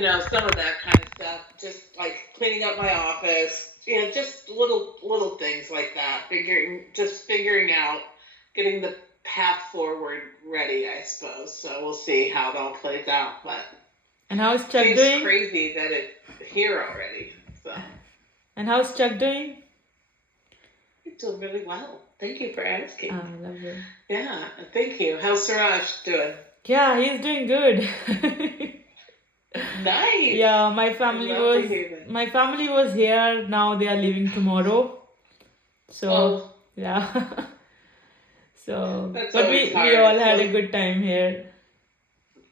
some of that kind of stuff. Just like cleaning up my office, just little things like that. Figuring out, getting the path forward ready, I suppose. So we'll see how it all plays out. But And how's Chuck seems doing? crazy that it's here already. So And how's Chuck doing? you're doing really well. Thank you for asking. Lovely. Yeah, thank you. How's Suraj doing? Yeah, he's doing good. Nice. Yeah, I love to hear that. my family was here. Now they are leaving tomorrow. So Oh, yeah. So, that's but always we hard. all had a Well, good time here.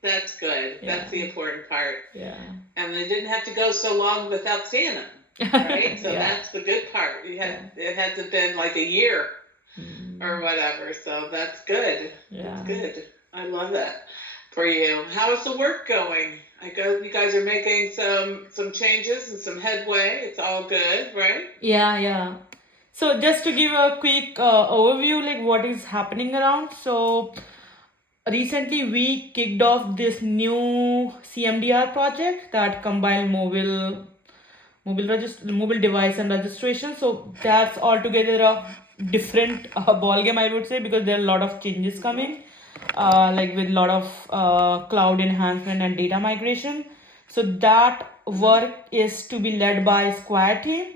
that's good. Yeah, That's the important part. yeah, And they didn't have to go so long without seeing them, right? So yeah, that's the good part. yeah. It had to been like a year or Mm, whatever. So that's good. That's yeah. good. I love that for you. How is the work going? You guys are making some changes and some headway. It's all good, right? Yeah, yeah. So just to give a quick overview, like what is happening around. So recently we kicked off this new CMDR project that combine mobile device and registration. So that's altogether a different ball game, I would say, because there are a lot of changes coming, like with a lot of cloud enhancement and data migration. So that work is to be led by Square team.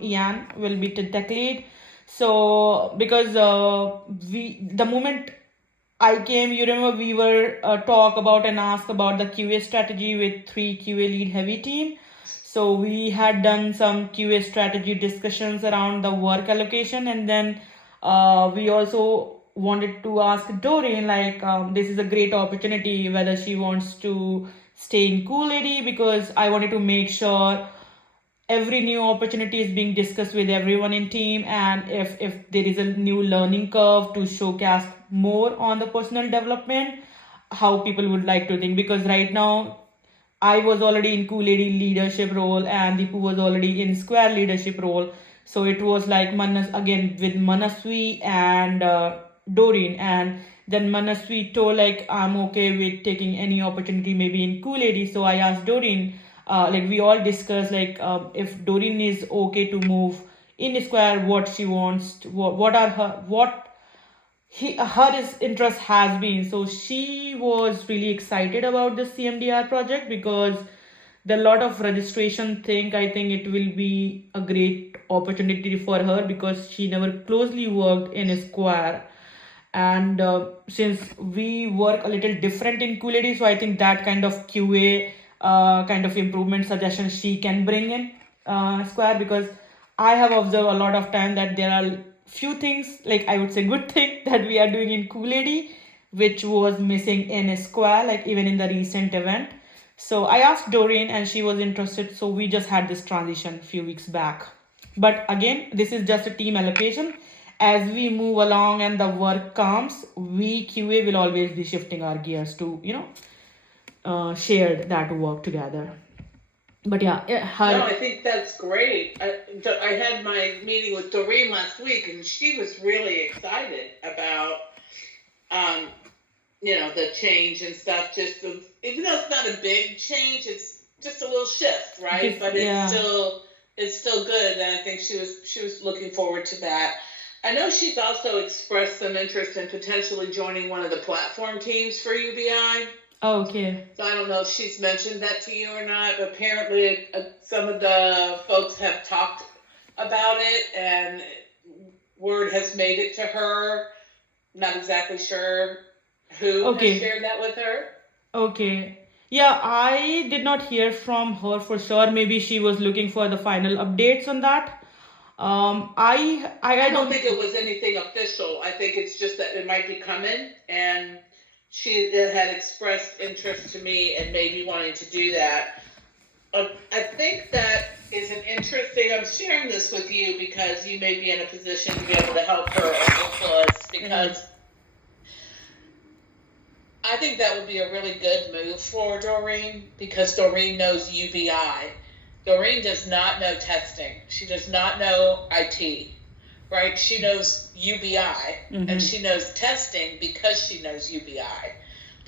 Ian will be the tech lead. So because the moment I came, you remember we were talk about and ask about the QA strategy with three QA lead heavy team. So we had done some QA strategy discussions around the work allocation, and then we also wanted to ask Doreen, like, this is a great opportunity whether she wants to stay in Coolity, because I wanted to make sure every new opportunity is being discussed with everyone in team, and if there is a new learning curve to showcase more on the personal development, how people would like to think, because right now I was already in Coolady leadership role and Deepu was already in Square leadership role. So it was like Manas again with Manaswi and Doreen, and then Manaswi told like I'm okay with taking any opportunity maybe in Coolady. So I asked Doreen, like we all discussed like if Doreen is okay to move in Square, what she wants, what are her interest has been. So she was really excited about the CMDR project because the lot of registration thing, I think it will be a great opportunity for her because she never closely worked in a Square, and since we work a little different in Coolity, so I think that kind of QA kind of improvement suggestions she can bring in Square, because I have observed a lot of time that there are few things, like I would say good thing that we are doing in Coolity which was missing in Square, like even in the recent event. So I asked Doreen and she was interested, so we just had this transition few weeks back. But again, this is just a team allocation. As we move along and the work comes, we QA will always be shifting our gears to share that work together. But yeah, No, her I think that's great. I had my meeting with Doreen last week, and she was really excited about, um, the change and stuff. Even though it's not a big change, it's just a little shift, right? just But yeah. it's still good, and I think she was looking forward to that. I know she's also expressed some interest in potentially joining one of the platform teams for UBI. Oh, okay. So I don't know if she's mentioned that to you or not, but apparently some of the folks have talked about it, and word has made it to her. Not exactly sure who has Okay. shared that with her. Okay. Yeah, I did not hear from her for sure. Maybe she was looking for the final updates on that. I I don't don't. think it was anything official. I think it's just that it might be coming, and she had expressed interest to me and maybe wanting to do that. I think that is an interesting. I'm sharing this with you because you may be in a position to be able to help her or influence. Because I think that would be a really good move for Doreen, because Doreen knows UBI. Doreen does not know testing. She does not know IT, right? She knows UBI, and she knows testing because she knows UBI.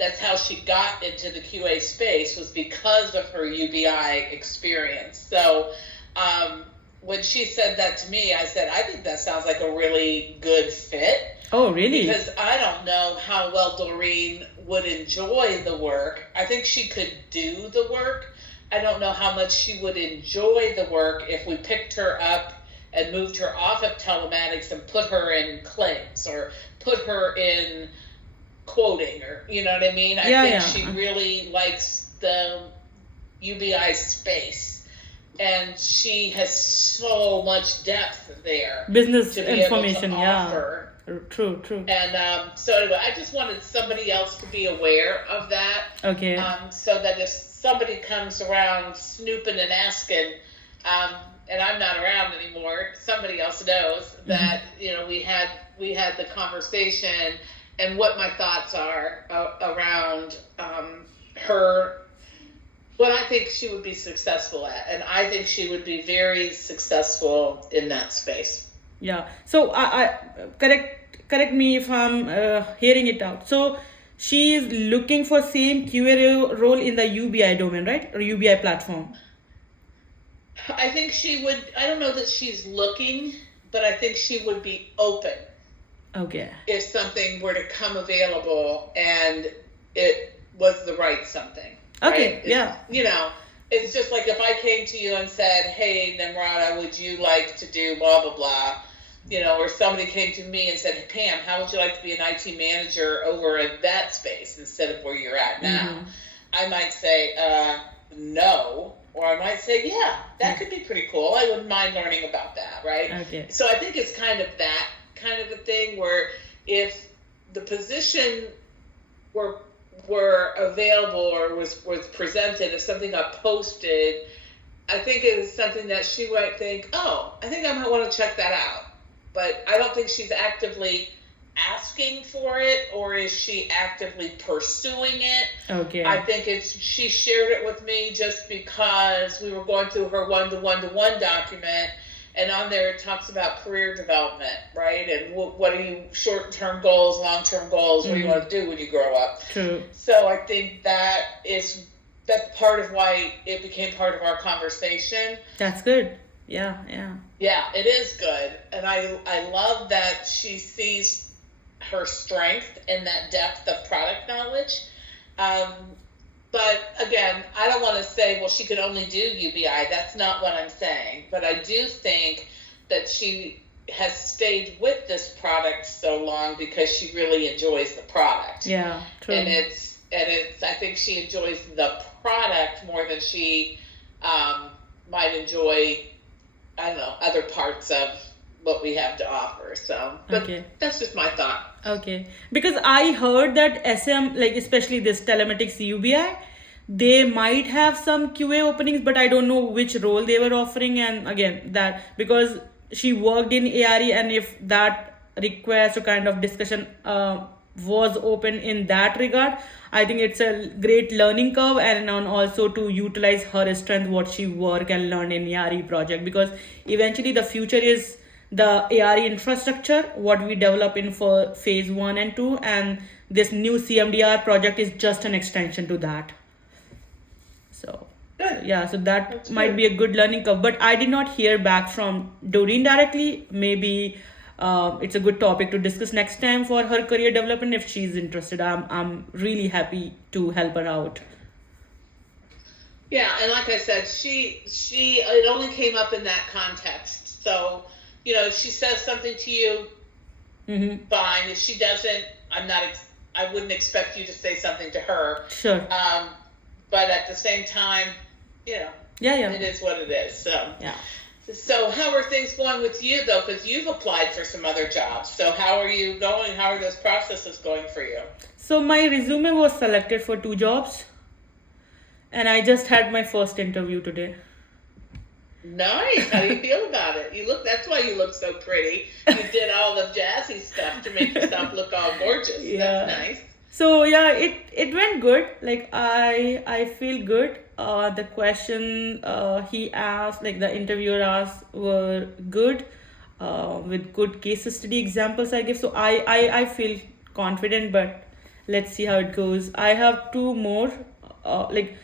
that's how she got into the QA space, was because of her UBI experience. So when she said that to me, I said, I think that sounds like a really good fit. Oh, really? Because I don't know how well Doreen would enjoy the work. I think she could do the work. I don't know how much she would enjoy the work if we picked her up and moved her off of telematics and put her in claims or put her in quoting, or you know what I mean? I think she really likes the UBI space, and she has so much depth there. Business to be information, able to offer. True. And so anyway, I just wanted somebody else to be aware of that. Okay. So that if somebody comes around snooping and asking, and I'm not around anymore, somebody else knows that we had the conversation and what my thoughts are around her. What I think she would be successful at, and I think she would be very successful in that space. Yeah. So I correct me if I'm hearing it out. So she is looking for same QA role in the UBI domain, right? Or UBI platform. I think she would. I don't know that she's looking, but I think she would be open. Okay. If something were to come available and it was the right something. Okay. Right? Yeah. It's just like if I came to you and said, "Hey, Nimrata, would you like to do blah blah blah?" Or somebody came to me and said, "Hey, Pam, how would you like to be an IT manager over at that space instead of where you're at now?" I might say, no. Or I might say, yeah, that could be pretty cool. I wouldn't mind learning about that, right? Okay. So I think it's kind of that kind of a thing where if the position were available or was presented, if something got posted, I think it is something that she might think, oh, I think I might want to check that out. But I don't think she's actively asking for it, or is she actively pursuing it? Okay. I think she shared it with me just because we were going through her one-to-one document, and on there it talks about career development, right? And what are you short-term goals, long-term goals, what do you want to do when you grow up? True. So I think that's part of why it became part of our conversation. That's good. Yeah. Yeah, it is good. And I love that she sees her strength in that depth of product knowledge. But again, I don't want to say, well, she could only do UBI. That's not what I'm saying. But I do think that she has stayed with this product so long because she really enjoys the product. Yeah, true. And it's I think she enjoys the product more than she might enjoy, I don't know, other parts of what we have to offer. So, but that's just my thought. Okay, because I heard that SM, like especially this telematics UBI, they might have some QA openings, but I don't know which role they were offering. And again, that because she worked in ARE, and if that request or kind of discussion was open in that regard, I think it's a great learning curve, and also to utilize her strength, what she work and learn in ARE project, because eventually the future is the ARE infrastructure, what we develop in for phase 1 and 2, and this new CMDR project is just an extension to that. So yeah, so that's might be a good learning curve. But I did not hear back from Doreen directly. Maybe it's a good topic to discuss next time for her career development if she's interested. I'm really happy to help her out. Yeah, and like I said, she it only came up in that context. So, if she says something to you, fine. If she doesn't, I wouldn't expect you to say something to her. Sure. But at the same time, yeah, it is what it is. So yeah. So how are things going with you though? Because you've applied for some other jobs. So how are you going? How are those processes going for you? So my resume was selected for 2 jobs, and I just had my first interview today. Nice. How do you feel about it? That's why you look so pretty. You did all the jazzy stuff to make yourself look all gorgeous. Yeah. That's nice. So yeah, it went good. Like I feel good. The question he asked, like the interviewer asked, were good, with good case study examples I give. So I feel confident, but let's see how it goes. I have two more. Like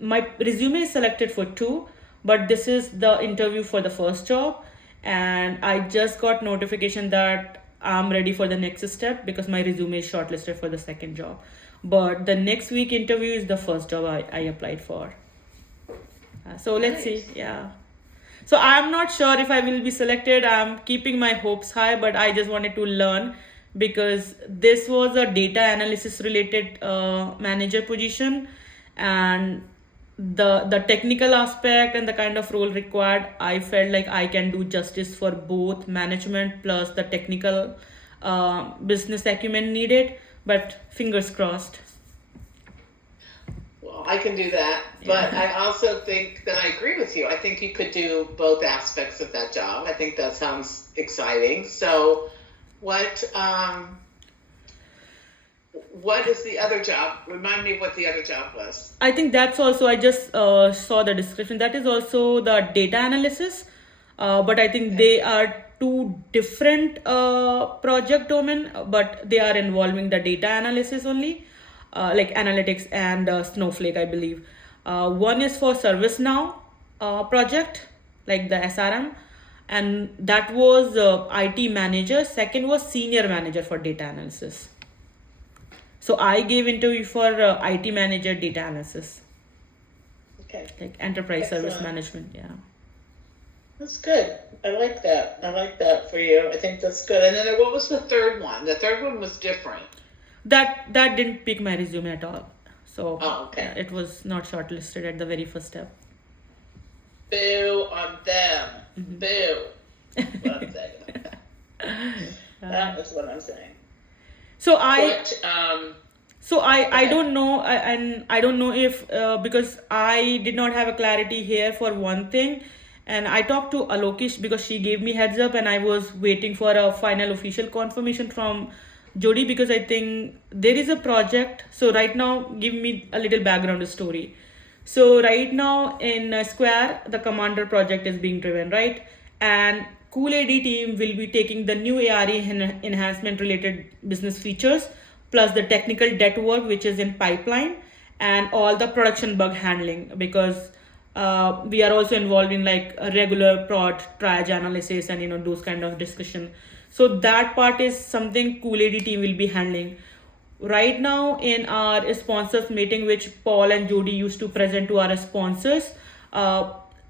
my resume is selected for two, but this is the interview for the first job, and I just got notification that I'm ready for the next step because my resume is shortlisted for the second job. But the next week interview is the first job I applied for. So let's see. Nice. Yeah. So I'm not sure if I will be selected. I'm keeping my hopes high, but I just wanted to learn because this was a data analysis related manager position, and the technical aspect and the kind of role required, I felt like I can do justice for both management plus the technical business acumen needed. But fingers crossed. Well, I can do that, but I also think that I agree with you. I think you could do both aspects of that job. I think that sounds exciting. So, what is the other job? Remind me what the other job was. I think that's also, I just saw the description. That is also the data analysis, but I think they are two different project domain, but they are involving the data analysis only, like analytics and Snowflake, I believe. One is for ServiceNow project, like the SRM, and that was IT manager. Second was senior manager for data analysis. So I gave interview for IT manager data analysis, Okay, like enterprise service excellent. management. Yeah. That's good. I like that. I like that for you. I think that's good. And then what was the third one? The third one was different. That didn't pick my resume at all. So Oh, okay. yeah, it was not shortlisted at the very first step. Boo on them. Boo. What I'm saying. That is what I'm saying. So I But I don't know, and I don't know if because I did not have a clarity here for one thing, and I talked to Alokish because she gave me heads up, and I was waiting for a final official confirmation from Jody because I think there is a project. So right now, give me a little background story. So right now in Square, the Commander project is being driven, right? And Cool AD team will be taking the new ARE enhancement related business features plus the technical debt work which is in pipeline and all the production bug handling because we are also involved in like a regular prod triage analysis and those kind of discussion. So that part is something Cool AD team will be handling. Right now in our sponsors meeting which Paul and Jody used to present to our sponsors,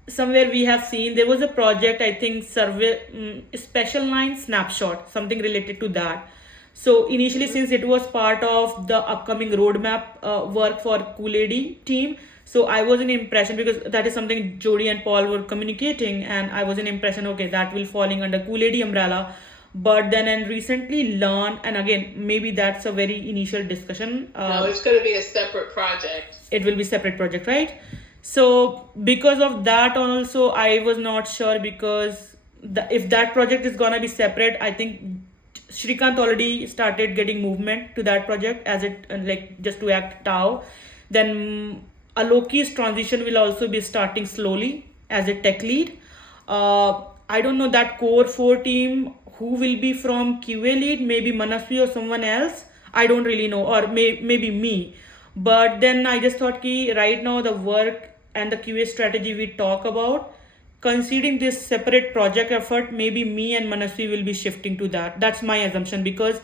somewhere we have seen there was a project, I think survey special line snapshot, something related to that. So initially, since it was part of the upcoming roadmap work for Cool AD team, so I was an impression because that is something Jody and Paul were communicating, and I was an impression, okay, that will falling under Cool AD umbrella. But then and recently learned, and again maybe that's a very initial discussion. no, it's going to be a separate project. It will be separate project, right? So because of that also I was not sure because if that project is gonna be separate, I think Shrikant already started getting movement to that project as it like just to act Tau. Then Aloki's transition will also be starting slowly as a tech lead. I don't know that core 4 team who will be from QA lead, maybe Manasvi or someone else. I don't really know, or maybe me. But then I just thought ki right now the work and the QA strategy we talk about, considering this separate project effort, maybe me and Manasvi will be shifting to that. That's my assumption because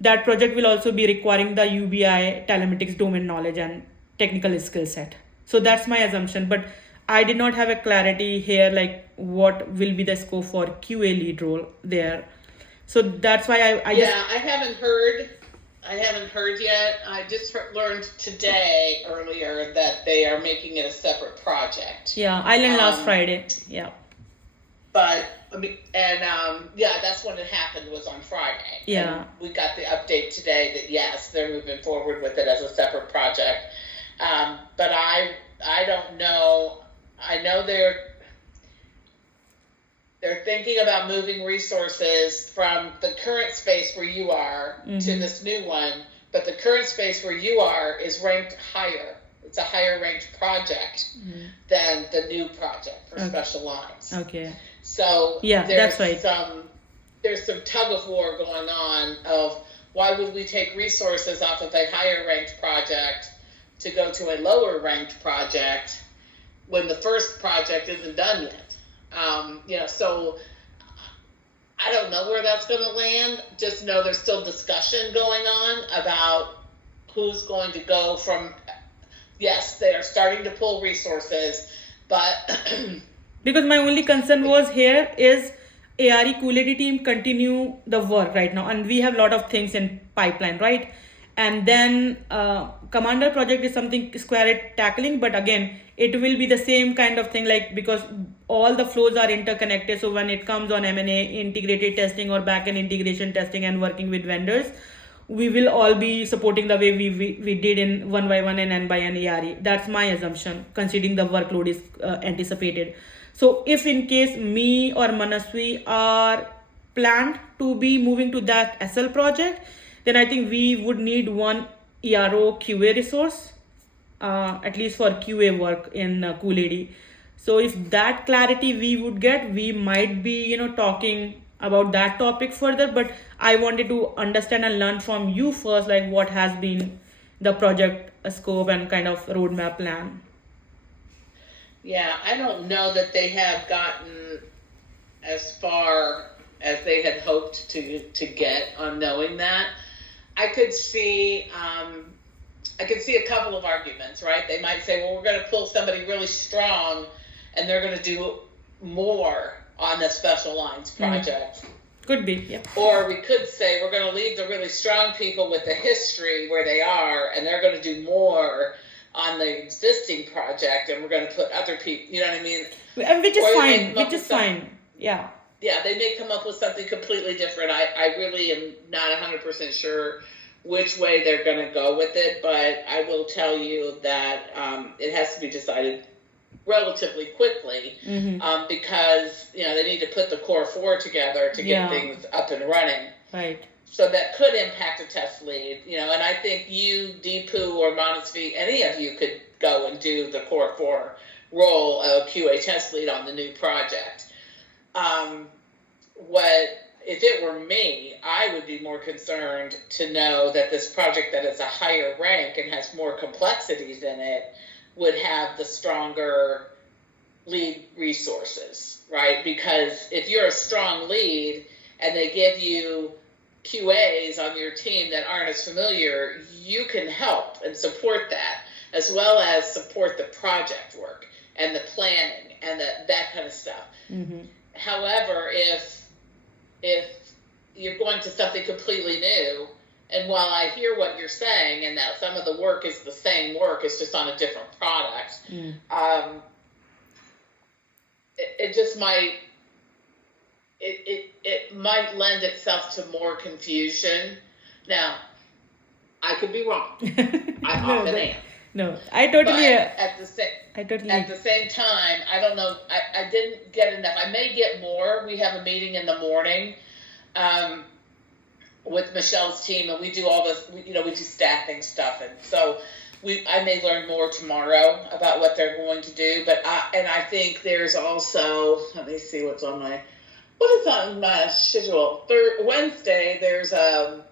that project will also be requiring the UBI telematics domain knowledge and technical skill set. So that's my assumption. But I did not have a clarity here like what will be the scope for QA lead role there. So that's why I just I haven't heard yet. I just learned today earlier that they are making it a separate project. I learned last Friday. Yeah. But that's when it happened, was on Friday. Yeah. And we got the update today that yes, they're moving forward with it as a separate project. But I don't know. I know they're thinking about moving resources from the current space where you are to this new one, but the current space where you are is ranked higher. It's a higher ranked project than the new project for special lines. Okay. So that's right. There's some tug of war going on of why would we take resources off of a higher ranked project to go to a lower ranked project when the first project isn't done yet? So I don't know where that's going to land. Just know there's still discussion going on about who's going to go from. Yes, they are starting to pull resources, but Because my only concern was here is ARE Coolady team continue the work right now, and we have a lot of things in pipeline, right? And then Commander project is something Square is tackling, but again, it will be the same kind of thing, like because all the flows are interconnected. So when it comes on M&A, integrated testing or backend integration testing and working with vendors, we will all be supporting the way we did in 1x1 and N/N ARE. That's my assumption, considering the workload is anticipated. So if in case me or Manasvi are planned to be moving to that SL project, then I think we would need one ERO QA resource, at least for QA work in Coolady. So if that clarity we would get, we might be, talking about that topic further. But I wanted to understand and learn from you first, like what has been the project scope and kind of roadmap plan. Yeah, I don't know that they have gotten as far as they had hoped to get on knowing that. I could see a couple of arguments, right? They might say, well, we're going to pull somebody really strong and they're going to do more on the special lines project. Could be, yeah. Or we could say we're going to leave the really strong people with the history where they are, and they're going to do more on the existing project, and we're going to put other people, you know what I mean? Which is fine, yeah. Yeah, they may come up with something completely different. I really am not 100% sure which way they're going to go with it, but I will tell you that it has to be decided relatively quickly, because they need to put the core 4 together to get things up and running. Right. So that could impact a test lead, and I think you, Deepu, or Manasvi, any of you could go and do the core 4 role of QA test lead on the new project. If it were me, I would be more concerned to know that this project that is a higher rank and has more complexities in it would have the stronger lead resources, right? Because if you're a strong lead and they give you QAs on your team that aren't as familiar, you can help and support that, as well as support the project work and the planning and that kind of stuff. However, if you're going to something completely new, and while I hear what you're saying and that some of the work is the same work, it's just on a different product, it just might, it might lend itself to more confusion. Now, I could be wrong. I often am. No, I totally. But at the same time, I don't know. I didn't get enough. I may get more. We have a meeting in the morning with Michelle's team, and we do all this. We do staffing stuff, and so I may learn more tomorrow about what they're going to do. But I think there's also, let me see what is on my schedule. Wednesday there's a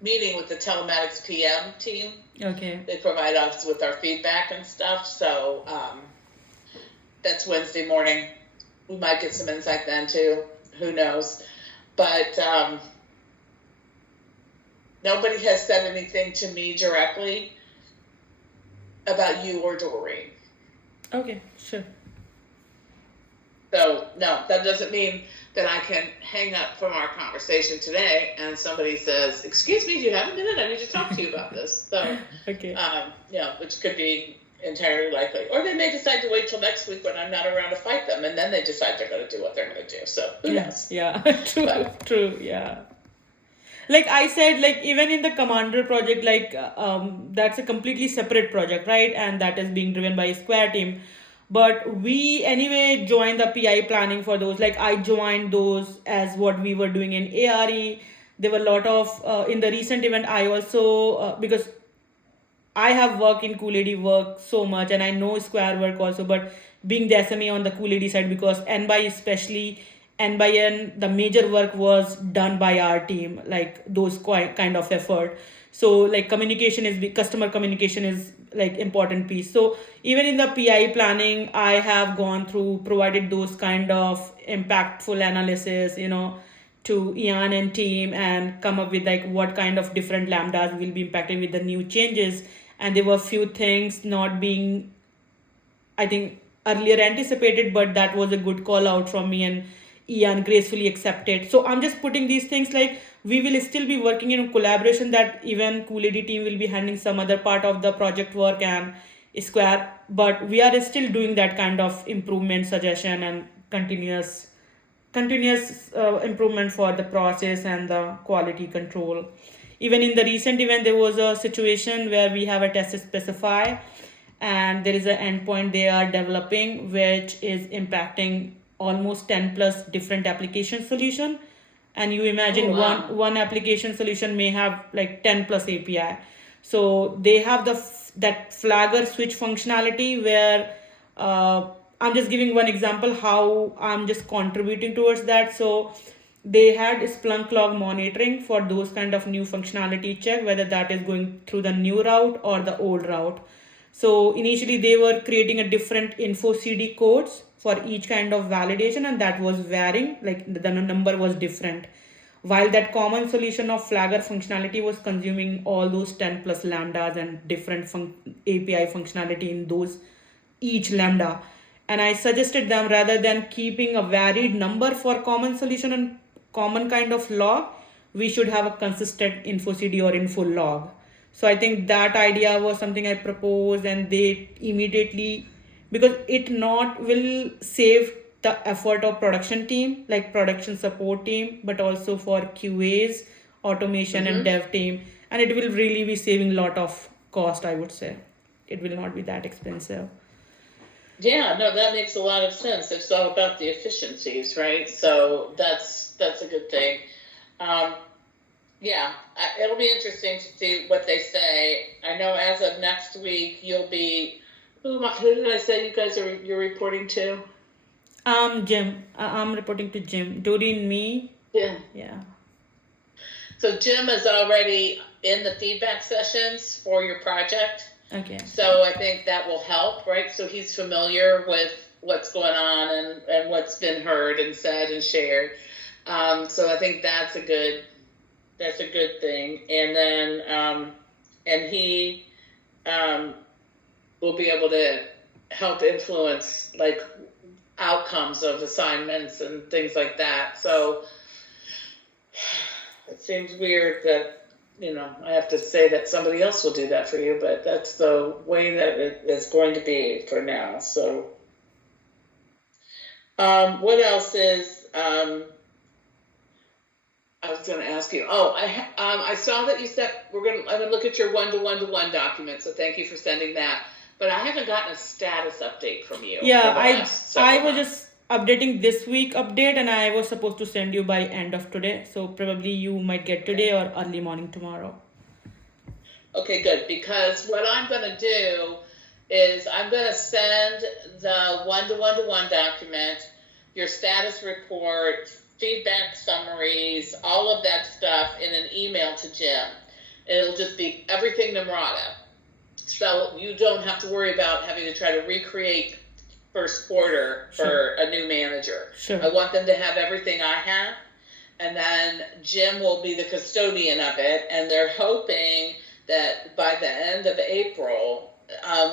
meeting with the telematics PM team. Okay. They provide us with our feedback and stuff. So that's Wednesday morning. We might get some insight then too. Who knows? But nobody has said anything to me directly about you or Doreen. Okay, sure. So no, that doesn't mean that I can hang up from our conversation today and somebody says, excuse me, do you have a minute? I need to talk to you about this. So, okay. Which could be entirely likely. Or they may decide to wait till next week when I'm not around to fight them, and then they decide they're going to do what they're going to do. So who knows? Yeah, true, yeah. Like I said, like even in the Commander project, like that's a completely separate project, right? And that is being driven by a Square team. But we anyway joined the PI planning for those. Like I joined those as what we were doing in ARE. There were a lot of, in the recent event, I also, because I have worked in Coolady work so much and I know Square work also, but being the SME on the Coolady side, because NBI especially N by N, the major work was done by our team, like those kind of effort. So like customer communication is like important piece. So even in the PI planning, I have gone through, provided those kind of impactful analysis, to Ian and team, and come up with like what kind of different lambdas will be impacted with the new changes. And there were few things not being, I think, earlier anticipated, but that was a good call out from me, and Ian gracefully accepted. So I'm just putting these things like we will still be working in collaboration, that even Coolady team will be handling some other part of the project work and Square, but we are still doing that kind of improvement suggestion and continuous improvement for the process and the quality control. Even in the recent event, there was a situation where we have a test specify, and there is an endpoint they are developing which is impacting almost 10 plus different application solution. And you imagine Oh, wow. one application solution may have like 10 plus API. So they have that flagger switch functionality where I'm just giving one example how I'm just contributing towards that. So they had Splunk log monitoring for those kind of new functionality check whether that is going through the new route or the old route. So initially they were creating a different info CD codes for each kind of validation, and that was varying, like the number was different. While that common solution of Flagger functionality was consuming all those 10 plus lambdas and different API functionality in those each lambda. And I suggested them, rather than keeping a varied number for common solution and common kind of log, we should have a consistent info CD or info log. So I think that idea was something I proposed, and they immediately, because it not will save the effort of production team, like production support team, but also for QAs, automation and dev team, and it will really be saving a lot of cost, I would say. It will not be that expensive. Yeah, no, that makes a lot of sense. It's all about the efficiencies, right? So that's a good thing. Yeah, it'll be interesting to see what they say. I know as of next week you'll be. Who did I say you guys you're reporting to? Jim. I'm reporting to Jim. Dodi and me. Yeah. Yeah. So Jim is already in the feedback sessions for your project. Okay. So I think that will help, right? So he's familiar with what's going on and what's been heard and said and shared. So I think that's a good thing. And then and he will be able to help influence like outcomes of assignments and things like that. So it seems weird that I have to say that somebody else will do that for you, but that's the way that it is going to be for now. So what else is I was going to ask you. Oh, I saw that you said I'm going to look at your one-to-one document. So thank you for sending that. But I haven't gotten a status update from you. Yeah, I was just updating this week update, and I was supposed to send you by end of today. So probably you might get today or early morning tomorrow. Okay, good. Because what I'm going to do is I'm going to send the one-to-one document, your status report, feedback summaries, all of that stuff in an email to Jim. It'll just be everything Namrata. So you don't have to worry about having to try to recreate first quarter for a new manager. Sure. I want them to have everything I have, and then Jim will be the custodian of it, and they're hoping that by the end of April,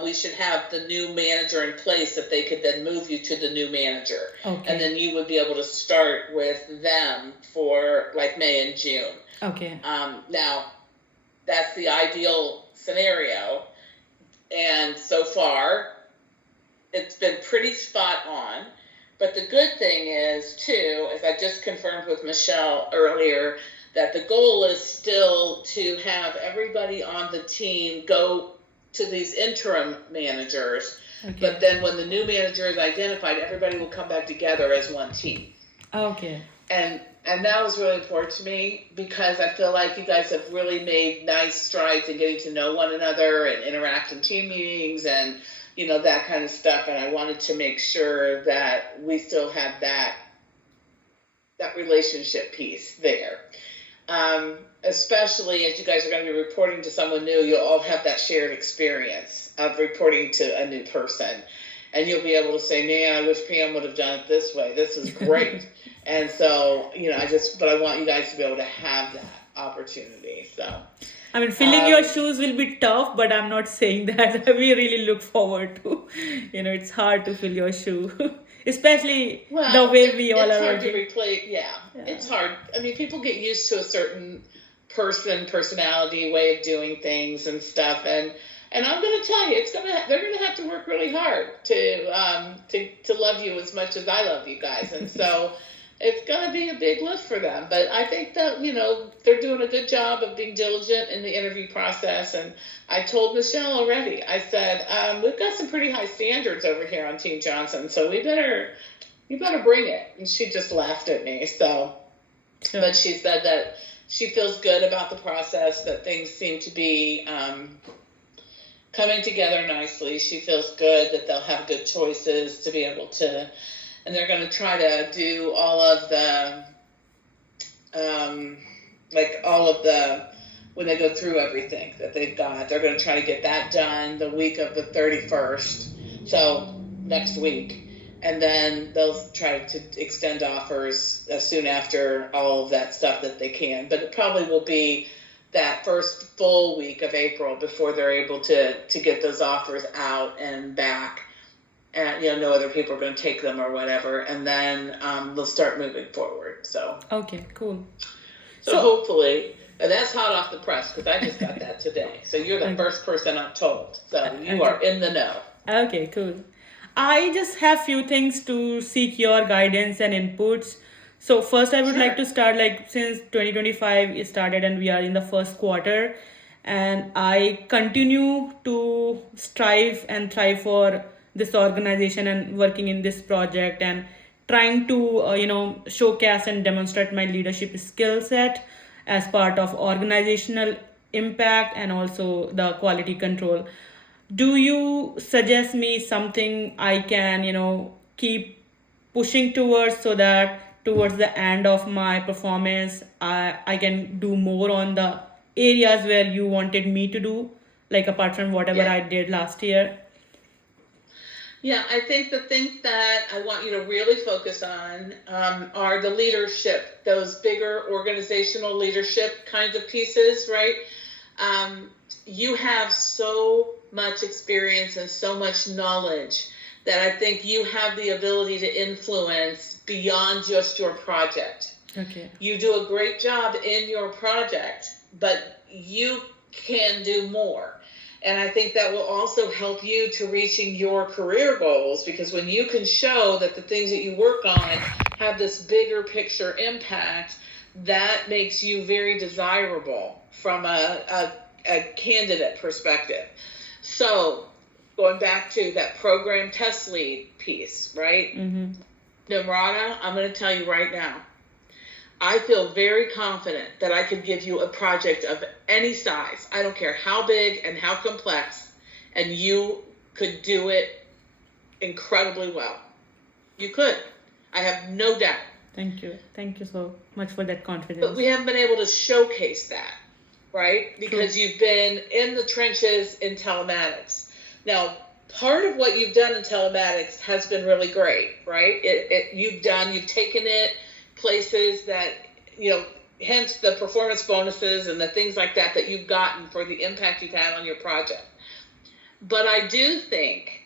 we should have the new manager in place that they could then move you to the new manager. Okay. And then you would be able to start with them for like May and June. Okay. Now, that's the ideal scenario. And so far, it's been pretty spot on. But the good thing is, too, as I just confirmed with Michelle earlier, that the goal is still to have everybody on the team go to these interim managers. Okay. But then when the new manager is identified, everybody will come back together as one team. Okay. And that was really important to me because I feel like you guys have really made nice strides in getting to know one another and interact in team meetings and, that kind of stuff. And I wanted to make sure that we still have that that relationship piece there. Especially as you guys are going to be reporting to someone new, you'll all have that shared experience of reporting to a new person. And you'll be able to say, man, I wish Pam would have done it this way. This is great. And so, but I want you guys to be able to have that opportunity. So, I mean, filling your shoes will be tough, but I'm not saying that. We really look forward to, it's hard to fill your shoe, especially the way we all are. It's hard to replace. Yeah, it's hard. I mean, people get used to a certain personality, way of doing things and stuff, and I'm going to tell you, they're going to have to work really hard to love you as much as I love you guys, and so it's going to be a big lift for them. But I think that they're doing a good job of being diligent in the interview process. And I told Michelle already. I said we've got some pretty high standards over here on Team Johnson, so you better bring it. And she just laughed at me. So, sure. But she said that she feels good about the process. That things seem to be coming together nicely. She feels good that they'll have good choices to be able to, and they're going to try to do all of the, when they go through everything that they've got, they're going to try to get that done the week of the 31st, so next week. And then they'll try to extend offers as soon after all of that stuff that they can. But it probably will be that first full week of April before they're able to get those offers out and back. And, no other people are going to take them or whatever. And then they'll start moving forward. So. Okay, cool. So hopefully, and that's hot off the press because I just got that today. So you're the first person I've told. So you are in the know. Okay, cool. I just have few things to seek your guidance and inputs. So first I would like to start, since 2025 is started and we are in the first quarter, and I continue to strive and thrive for this organization and working in this project and trying to, showcase and demonstrate my leadership skill set as part of organizational impact and also the quality control. Do you suggest me something I can, keep pushing towards so that towards the end of my performance, I can do more on the areas where you wanted me to do, apart from whatever I did last year? Yeah, I think the things that I want you to really focus on are the leadership, those bigger organizational leadership kinds of pieces, right? You have so much experience and so much knowledge that I think you have the ability to influence beyond just your project. Okay. You do a great job in your project, but you can do more. And I think that will also help you to reaching your career goals, because when you can show that the things that you work on have this bigger picture impact, that makes you very desirable from a candidate perspective. So going back to that program test lead piece, right? Mm-hmm. Nimrata, I'm going to tell you right now, I feel very confident that I could give you a project of any size. I don't care how big and how complex, and you could do it incredibly well. You could. I have no doubt. Thank you. Thank you so much for that confidence. But we haven't been able to showcase that, right? Because you've been in the trenches in telematics. Now, part of what you've done in telematics has been really great, right? You've taken it places that, hence the performance bonuses and the things like that you've gotten for the impact you've had on your project. But I do think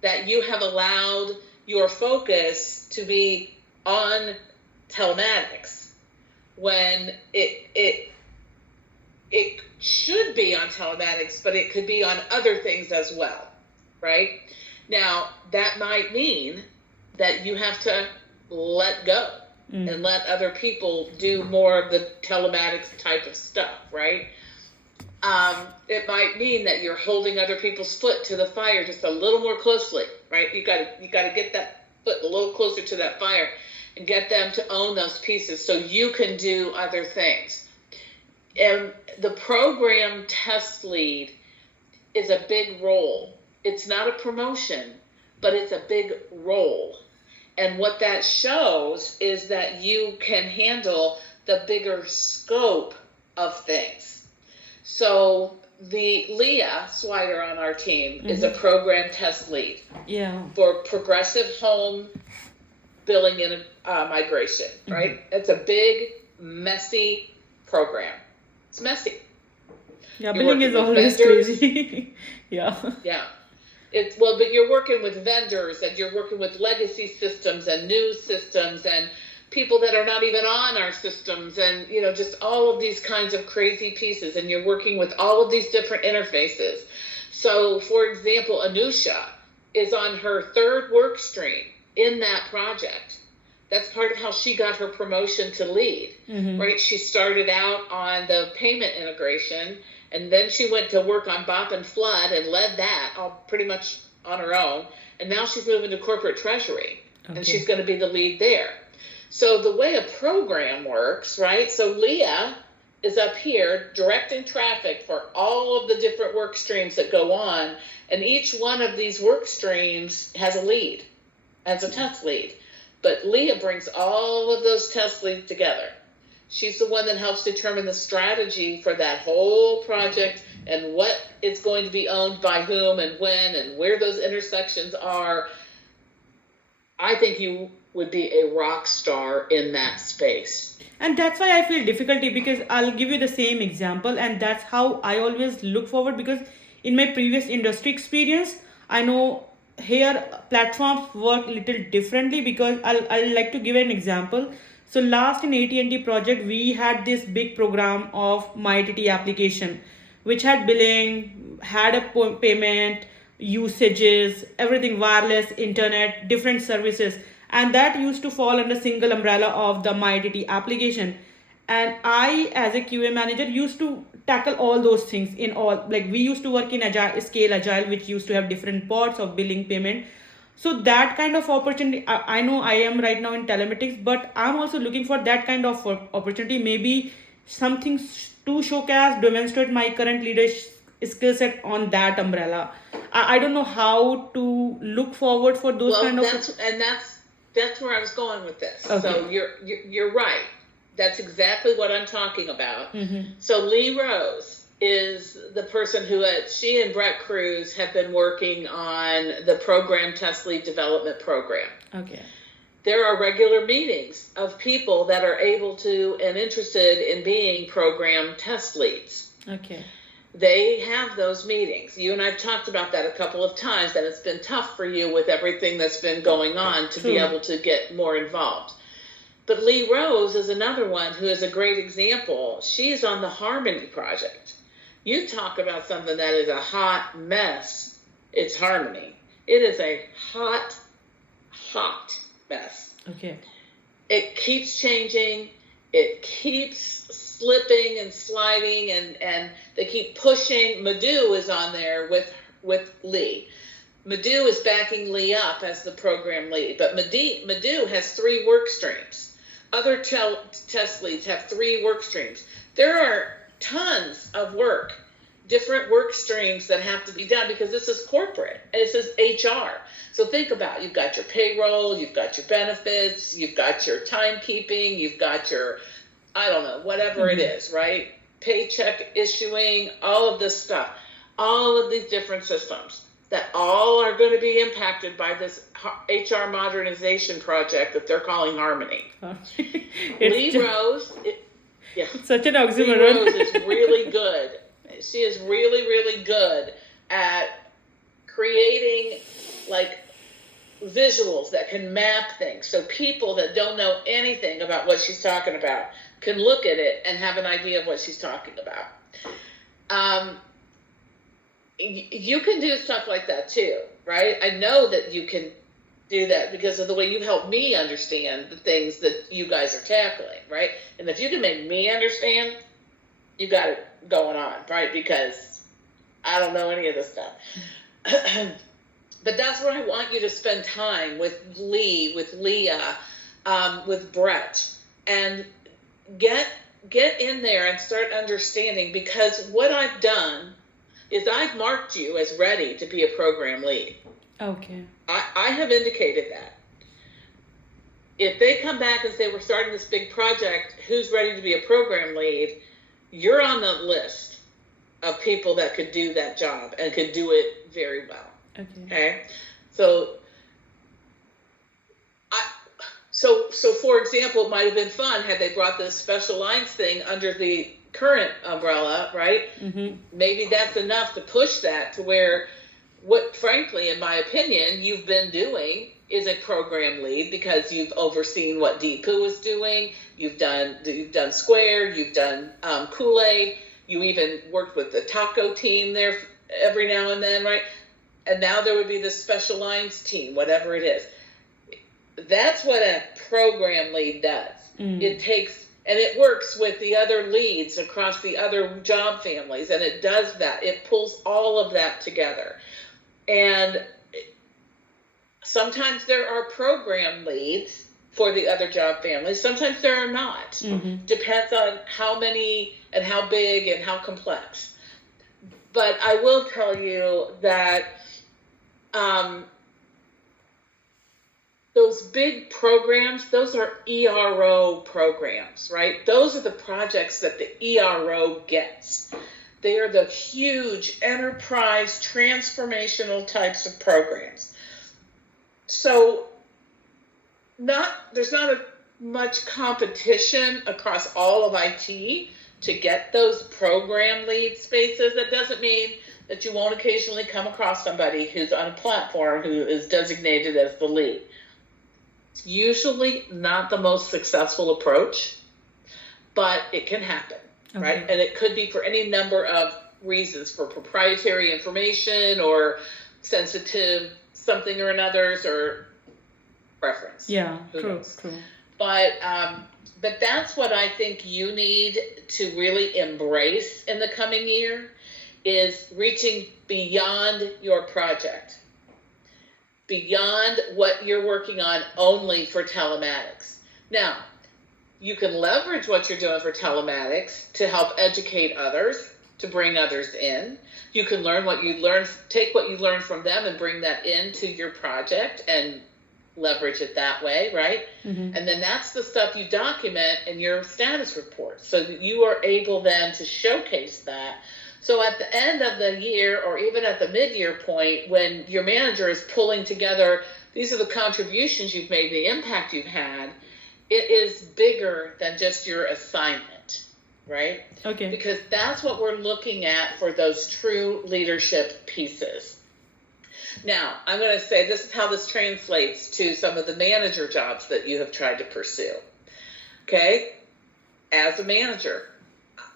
that you have allowed your focus to be on telematics when it should be on telematics, but it could be on other things as well, right? Now, that might mean that you have to let go and let other people do more of the telematics type of stuff, right? It might mean that you're holding other people's foot to the fire just a little more closely, right? You got to get that foot a little closer to that fire and get them to own those pieces so you can do other things. And the program test lead is a big role. It's not a promotion, but it's a big role. And what that shows is that you can handle the bigger scope of things. So the Leah Swider on our team is a program test lead Yeah. for progressive home billing and migration, right? It's a big, messy program. It's messy. Yeah, You're billing working is with always vendors. crazy. Yeah. Yeah. But you're working with vendors and you're working with legacy systems and new systems and people that are not even on our systems and, just all of these kinds of crazy pieces. And you're working with all of these different interfaces. So, for example, Anusha is on her third work stream in that project. That's part of how she got her promotion to lead, right? She started out on the payment integration, and then she went to work on BOP and Flood and led that all pretty much on her own. And now she's moving to corporate treasury, and she's going to be the lead there. So the way a program works, right? So Leah is up here directing traffic for all of the different work streams that go on, and each one of these work streams has a lead, has a test lead. But Leah brings all of those test leads together. She's the one that helps determine the strategy for that whole project and what is going to be owned by whom and when and where those intersections are. I think you would be a rock star in that space. And that's why I feel difficulty, because I'll give you the same example, and that's how I always look forward, because in my previous industry experience, I know here platforms work little differently, because I'll like to give an example. So last in AT&T project, we had this big program of MyTT application, which had billing, had a payment, usages, everything, wireless, internet, different services. And that used to fall under single umbrella of the MyTT application. And I, as a QA manager, used to tackle all those things in all, like we used to work in Agile, which used to have different parts of billing, payment. So that kind of opportunity, I know I am right now in telematics, but I'm also looking for that kind of opportunity, maybe something to showcase, demonstrate my current leadership skill set on that umbrella. I don't know how to look forward for those kind of. That's where I was going with this. Okay. So you're right. That's exactly what I'm talking about. So Lee Rose is the person who she and Brett Cruz have been working on the program test lead development program. Okay. There are regular meetings of people that are able to and interested in being program test leads. Okay. They have those meetings. You and I've talked about that a couple of times, that it's been tough for you with everything that's been going on to be able to get more involved. But Lee Rose is another one who is a great example. She's on the Harmony project. You talk about something that is a hot mess. It's Harmony. It is a hot mess. Okay. It keeps changing. It keeps slipping and sliding, and they keep pushing. Madhu is on there with Lee. Madhu is backing Lee up as the program lead, but Madhu has 3 work streams. Other test leads have 3 work streams. There are tons of work, different work streams that have to be done, because this is corporate and this is HR. So think about, you've got your payroll, you've got your benefits, you've got your timekeeping, you've got your, I don't know, whatever it is, right? Paycheck issuing, all of this stuff, all of these different systems that all are going to be impacted by this HR modernization project that they're calling Harmony. Lee Rose, it's such an oxymoron. Lee Rose is really good. She is really, really good at creating like visuals that can map things. So people that don't know anything about what she's talking about can look at it and have an idea of what she's talking about. You can do stuff like that too, right? I know that you can do that because of the way you help me understand the things that you guys are tackling, right? And if you can make me understand, you got it going on, right? Because I don't know any of this stuff. But that's where I want you to spend time with Lee, with Leah, with Brett, and get in there and start understanding, because what I've done is I've marked you as ready to be a program lead. Okay. I have indicated that. if they come back and say, we're starting this big project, who's ready to be a program lead? You're on the list of people that could do that job and could do it very well. Okay. So for example, it might have been fun had they brought this special lines thing under the current umbrella, right? Maybe that's enough to push that to where what, frankly, in my opinion, you've been doing is a program lead, because you've overseen what Deepu is doing. You've done Square, you've done Kool-Aid, you even worked with the taco team there every now and then, right? And now there would be the special lines team, whatever it is. That's what a program lead does. It takes, and it works with the other leads across the other job families, and it does that. It pulls all of that together. And sometimes there are program leads for the other job families. Sometimes there are not. Depends on how many and how big and how complex. But I will tell you that those big programs, those are ERO programs, right? Those are the projects that the ERO gets. They are the huge enterprise transformational types of programs. So there's not much competition across all of IT to get those program lead spaces. That doesn't mean that you won't occasionally come across somebody who's on a platform who is designated as the lead. It's usually not the most successful approach, but it can happen, right? And it could be for any number of reasons, for proprietary information or sensitive something or another's or preference. Yeah, true. But that's what I think you need to really embrace in the coming year, is reaching beyond your project, beyond what you're working on only for telematics. Now, you can leverage what you're doing for telematics to help educate others, to bring others in. You can take what you learned from them and bring that into your project and leverage it that way, right? And then that's the stuff you document in your status report, so that you are able then to showcase that. So at the end of the year, or even at the mid-year point, when your manager is pulling together, these are the contributions you've made, the impact you've had, it is bigger than just your assignment, right? Okay. Because that's what we're looking at for those true leadership pieces. Now, I'm going to say this is how this translates to some of the manager jobs that you have tried to pursue. Okay? As a manager,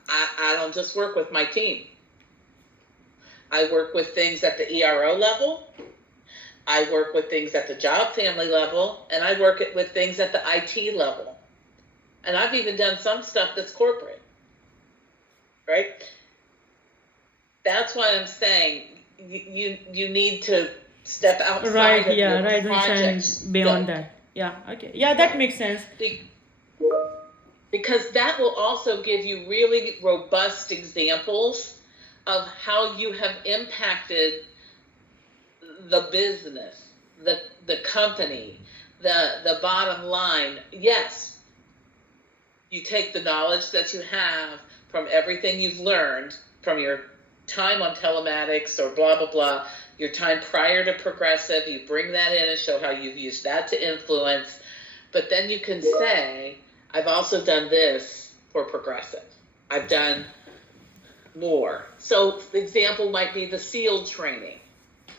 I don't just work with my team. I work with things at the ERO level. I work with things at the job family level, and I work with things at the IT level. And I've even done some stuff that's corporate, right? That's why I'm saying you need to step outside of your projects. Beyond that. Yeah, okay. Yeah, that makes sense. Because that will also give you really robust examples of how you have impacted the business, the company, the bottom line. Yes, you take the knowledge that you have from everything you've learned from your time on telematics or blah, blah, blah, your time prior to Progressive, you bring that in and show how you've used that to influence. But then you can say, I've also done this for Progressive. I've done more. So the example might be the SEAL training,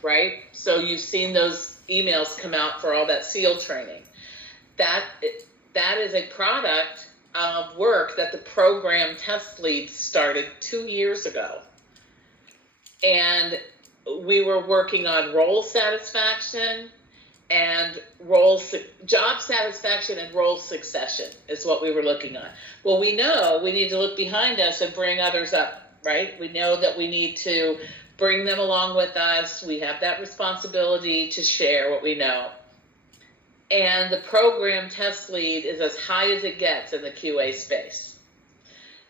right? So you've seen those emails come out for all that SEAL training. That is a product of work that the program test lead started 2 years ago. And we were working on role satisfaction and job satisfaction and role succession is what we were looking on. Well, we know we need to look behind us and bring others up, right? We know that we need to bring them along with us. We have that responsibility to share what we know. And the program test lead is as high as it gets in the QA space.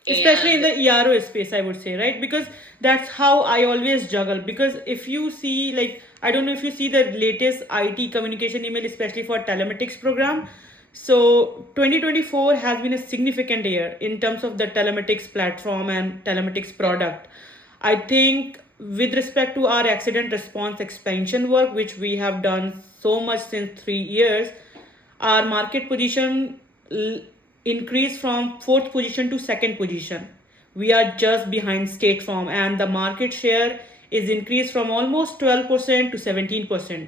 Especially in the ERO space, I would say, right? Because that's how I always juggle. Because if you see, like, I don't know if you see the latest IT communication email, especially for telematics program, So 2024 has been a significant year in terms of the telematics platform and telematics product. I think with respect to our accident response expansion work, which we have done so much since 3 years, our market position increased from fourth position to second position. We are just behind State Farm, and the market share is increased from almost 12% to 17%.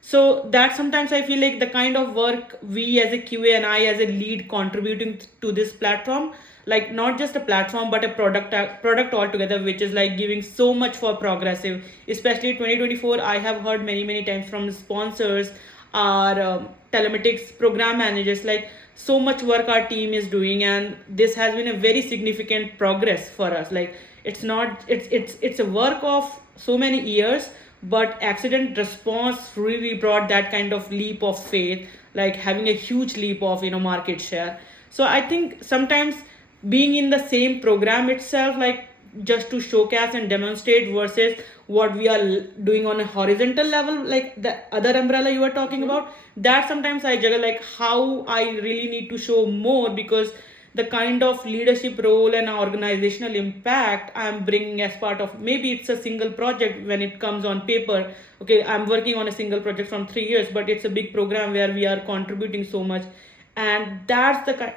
So that sometimes I feel like the kind of work we as a QA and I as a lead contributing to this platform, like not just a platform but a product altogether, which is like giving so much for progressive, especially 2024. I have heard many times from sponsors, our telematics program managers, like so much work our team is doing, and this has been a very significant progress for us. Like it's not it's a work of so many years, but accident response really brought that kind of leap of faith, like having a huge leap of market share. So I think sometimes being in the same program itself, like just to showcase and demonstrate versus what we are doing on a horizontal level, like the other umbrella you were talking about, that sometimes I juggle, like how I really need to show more, because the kind of leadership role and organizational impact I'm bringing as part of, maybe it's a single project when it comes on paper. Okay, I'm working on a single project from 3 years, but it's a big program where we are contributing so much, and that's the kind.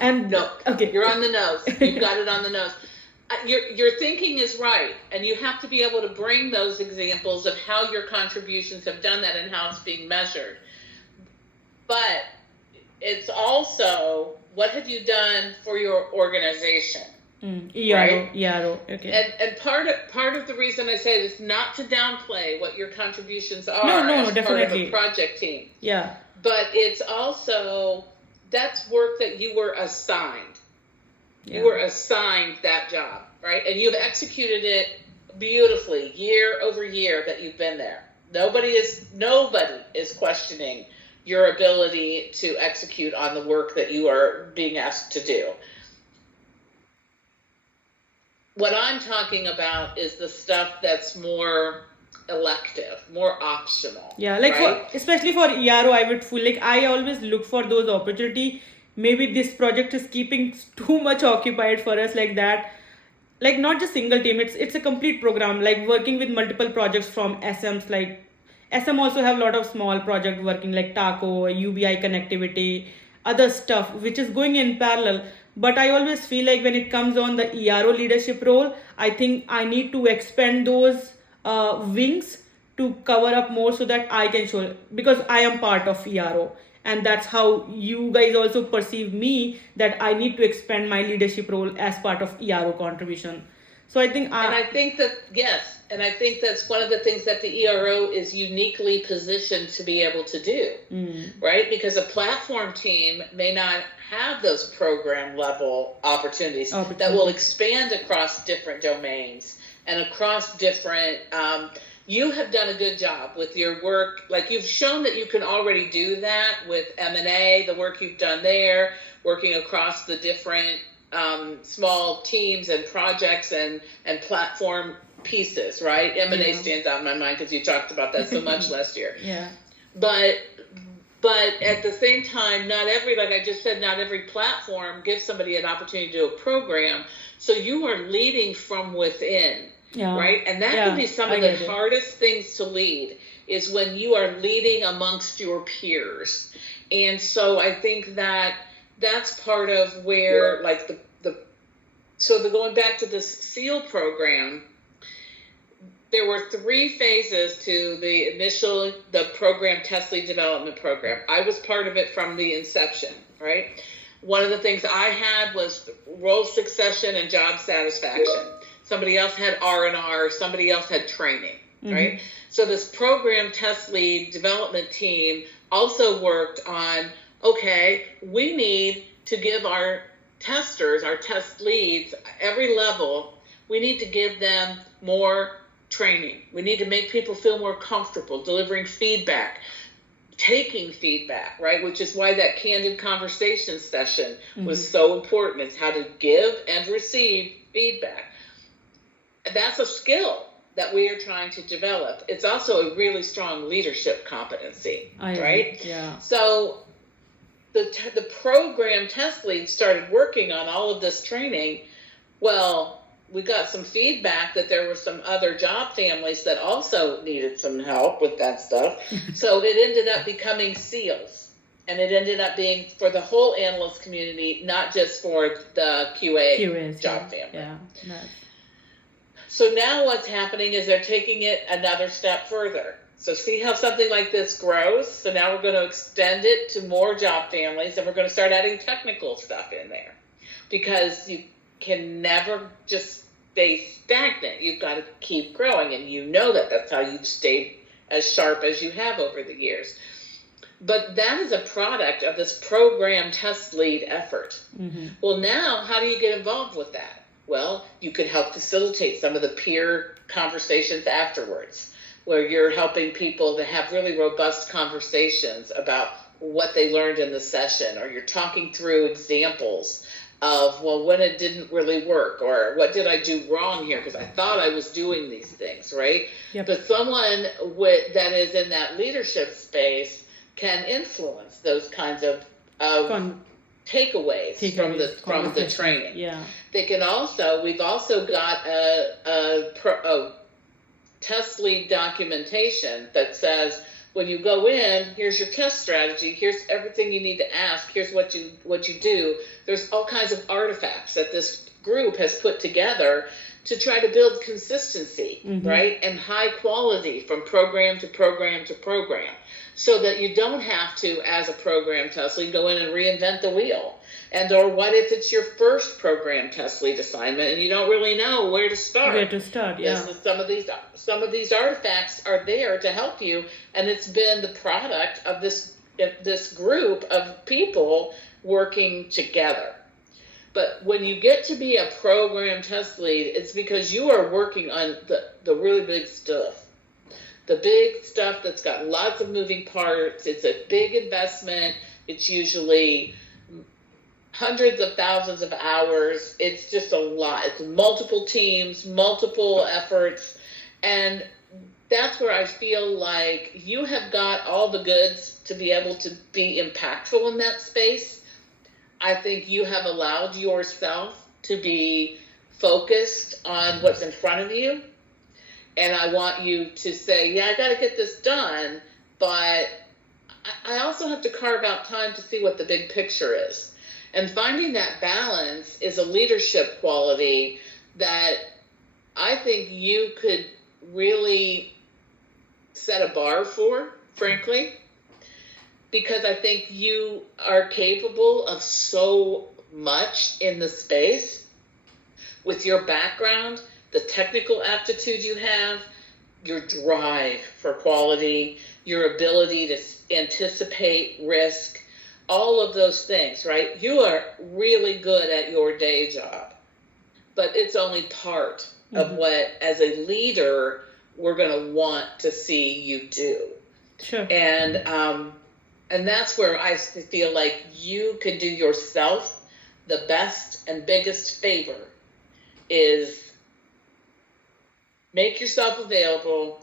And No, okay, you're on the nose. You've got it on the nose. Your thinking is right, and you have to be able to bring those examples of how your contributions have done that and how it's being measured. But it's also, what have you done for your organization? ERO, ERO, okay. And part of the reason I say it is not to downplay what your contributions are No, as definitely. part of a project team. Yeah. But it's also, that's work that you were assigned. Yeah. You were assigned that job, right? And you've executed it beautifully year over year that you've been there. Nobody is questioning your ability to execute on the work that you are being asked to do. What I'm talking about is the stuff that's more elective, more optional. Yeah, like right? especially for ERO, I would feel like I always look for those opportunity. Maybe this project is keeping too much occupied for us, like that. Like not just single team, it's a complete program, like working with multiple projects from SMs. Like SM also have a lot of small project working, like Taco, UBI connectivity, other stuff which is going in parallel. But I always feel like when it comes on the ERO leadership role, I think I need to expand those wings to cover up more, so that I can show, because I am part of ERO, and that's how you guys also perceive me, that I need to expand my leadership role as part of ERO contribution. So I think and I think that, yes, and I think that's one of the things that the ERO is uniquely positioned to be able to do, right? Because a platform team may not have those program level opportunities that will expand across different domains and across different, you have done a good job with your work. Like you've shown that you can already do that with M&A, the work you've done there, working across the different small teams and projects and platform pieces, right? M&A stands out in my mind because you talked about that so much last year. Yeah. But at the same time, not every, like I just said, not every platform gives somebody an opportunity to do a program. So you are leading from within, right? And that can be some of the hardest things to lead, is when you are leading amongst your peers. And so I think that that's part of where, like going back to the SEAL program, there were 3 phases to the program, test lead development program. I was part of it from the inception, right? One of the things I had was role succession and job satisfaction. Somebody else had R&R, somebody else had training, right? So this program test lead development team also worked on, okay, we need to give our testers, our test leads, every level, we need to give them more training. We need to make people feel more comfortable delivering feedback, taking feedback, right? Which is why that candid conversation session was so important. It's how to give and receive feedback. That's a skill, that we are trying to develop. It's also a really strong leadership competency, I right? agree. Yeah. So the program test lead started working on all of this training. Well, we got some feedback that there were some other job families that also needed some help with that stuff. So it ended up becoming SEALs. And it ended up being for the whole analyst community, not just for the QA job family. Yeah. That's... So now what's happening is they're taking it another step further. So see how something like this grows? So now we're going to extend it to more job families, and we're going to start adding technical stuff in there. Because you can never just stay stagnant. You've got to keep growing, and you know that that's how you've stayed as sharp as you have over the years. But that is a product of this program test lead effort. Mm-hmm. Well, now how do you get involved with that? Well, you could help facilitate some of the peer conversations afterwards, where you're helping people to have really robust conversations about what they learned in the session, or you're talking through examples of, well, when it didn't really work, or what did I do wrong here because I thought I was doing these things, right? Yep. But someone that is in that leadership space can influence those kinds of takeaways from the training. Yeah. They can also, we've also got a test lead documentation that says, when you go in, here's your test strategy, here's everything you need to ask, here's what you do. There's all kinds of artifacts that this group has put together to try to build consistency, mm-hmm. right? And high quality from program to program to program, so that you don't have to, as a program test lead, go in and reinvent the wheel. And or what if it's your first program test lead assignment and you don't really know where to start? Where to start, yeah. Some of these artifacts are there to help you, and it's been the product of this group of people working together. But when you get to be a program test lead, it's because you are working on the really big stuff. The big stuff that's got lots of moving parts. It's a big investment. It's usually hundreds of thousands of hours. It's just a lot. It's multiple teams, multiple efforts. And that's where I feel like you have got all the goods to be able to be impactful in that space. I think you have allowed yourself to be focused on what's in front of you. And I want you to say, yeah, I got to get this done, but I also have to carve out time to see what the big picture is. And finding that balance is a leadership quality that I think you could really set a bar for, frankly, because I think you are capable of so much in the space with your background, the technical aptitude you have, your drive for quality, your ability to anticipate risk, all of those things, right? You are really good at your day job, but it's only part of what, as a leader, we're going to want to see you do. Sure. And that's where I feel like you can do yourself the best and biggest favor is make yourself available,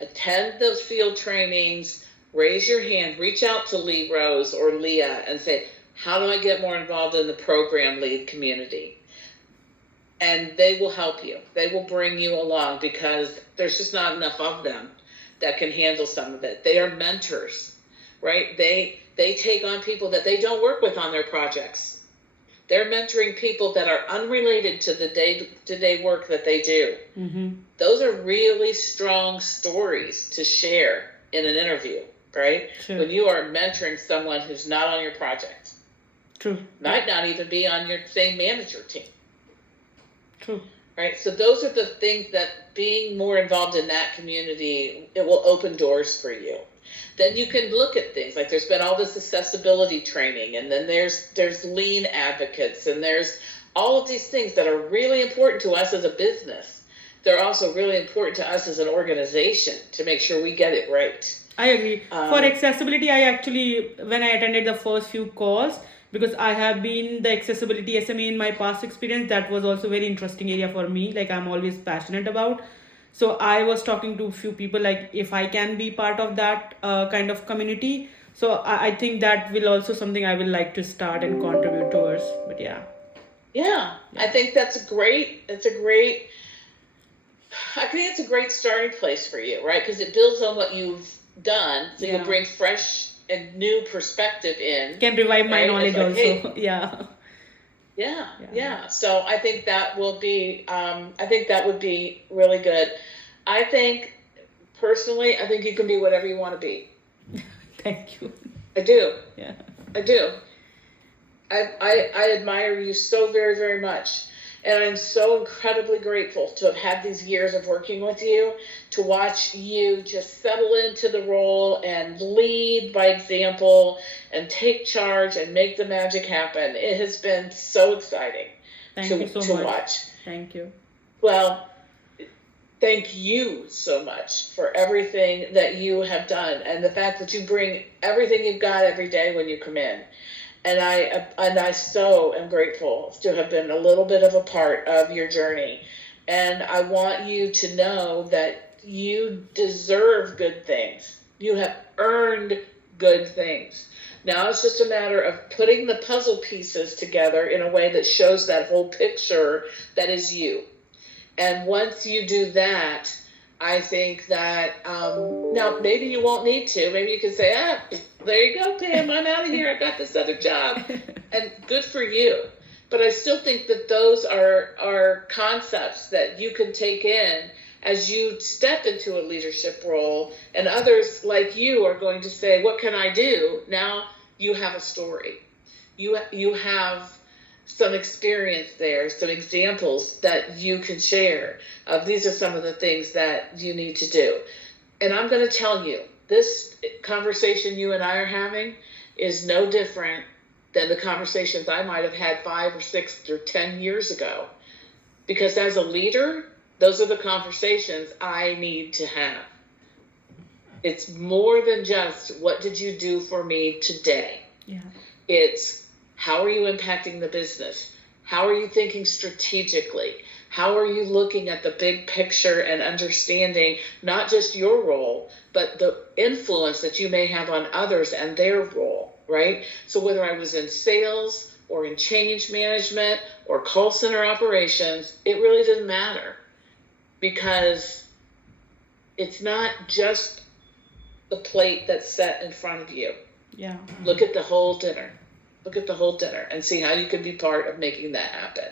attend those field trainings, raise your hand, reach out to Lee Rose or Leah and say, how do I get more involved in the program lead community? And they will help you. They will bring you along because there's just not enough of them that can handle some of it. They are mentors, right? They take on people that they don't work with on their projects. They're mentoring people that are unrelated to the day-to-day work that they do. Mm-hmm. Those are really strong stories to share in an interview, right? Sure. When you are mentoring someone who's not on your project. True. Might not even be on your same manager team. True. Right? So those are the things that being more involved in that community, it will open doors for you. Then you can look at things like there's been all this accessibility training, and then there's lean advocates, and there's all of these things that are really important to us as a business. They're also really important to us as an organization to make sure we get it right. I agree. For accessibility, I actually, when I attended the first few calls, because I have been the accessibility SME in my past experience, that was also very interesting area for me. Like I'm always passionate about. So I was talking to a few people, like if I can be part of that kind of community. So I think that will also something I will like to start and contribute towards. But yeah, Yeah, I yeah, think that's a great. I think it's a great starting place for you, right? Because it builds on what you've done, so you'll yeah. bring fresh and new perspective in, Can revive my right? It's knowledge like, hey, also. Yeah, yeah, yeah. yeah. So I think that will be. I think that would be really good. I think personally, I think you can be whatever you want to be. Thank you. I do. Yeah, I do. I admire you so very, very much. And I'm so incredibly grateful to have had these years of working with you, to watch you just settle into the role and lead by example and take charge and make the magic happen. It has been so exciting thank you so to much. watch. Thank you. Well, thank you so much for everything that you have done and the fact that you bring everything you've got every day when you come in. And I so am grateful to have been a little bit of a part of your journey. And I want you to know that you deserve good things. You have earned good things. Now it's just a matter of putting the puzzle pieces together in a way that shows that whole picture that is you. And once you do that, I think that now maybe you won't need to. Maybe you can say, there you go, Pam, I'm out of here. I got this other job. And good for you. But I still think that those are concepts that you can take in as you step into a leadership role, and others like you are going to say, what can I do? Now you have a story. You have some experience there, some examples that you can share of these are some of the things that you need to do. And I'm going to tell you, this conversation you and I are having is no different than the conversations I might have had 5 or 6 or 10 years ago. Because as a leader, those are the conversations I need to have. It's more than just what did you do for me today? Yeah. It's how are you impacting the business? How are you thinking strategically? How are you looking at the big picture and understanding not just your role, but the influence that you may have on others and their role, right? So whether I was in sales or in change management or call center operations, it really doesn't matter, because it's not just the plate that's set in front of you. Yeah. Look at the whole dinner. Look at the whole dinner and see how you can be part of making that happen.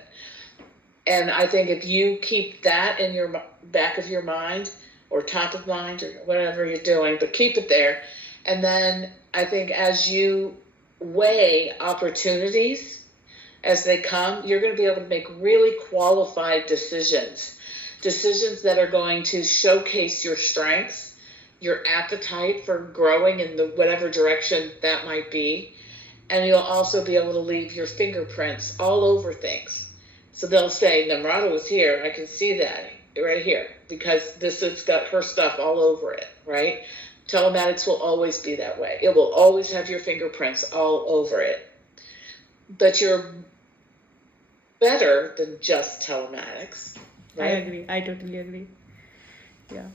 And I think if you keep that in your back of your mind or top of mind or whatever you're doing, but keep it there. And then I think as you weigh opportunities as they come, you're going to be able to make really qualified decisions that are going to showcase your strengths, your appetite for growing in the whatever direction that might be. And you'll also be able to leave your fingerprints all over things. So they'll say, Namrata was here. I can see that right here because this has got her stuff all over it, right? Telematics will always be that way. It will always have your fingerprints all over it. But you're better than just telematics, right? I agree. I totally agree. Yeah.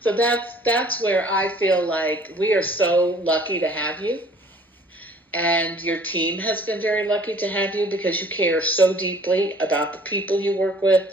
So that's where I feel like we are so lucky to have you. And your team has been very lucky to have you because you care so deeply about the people you work with,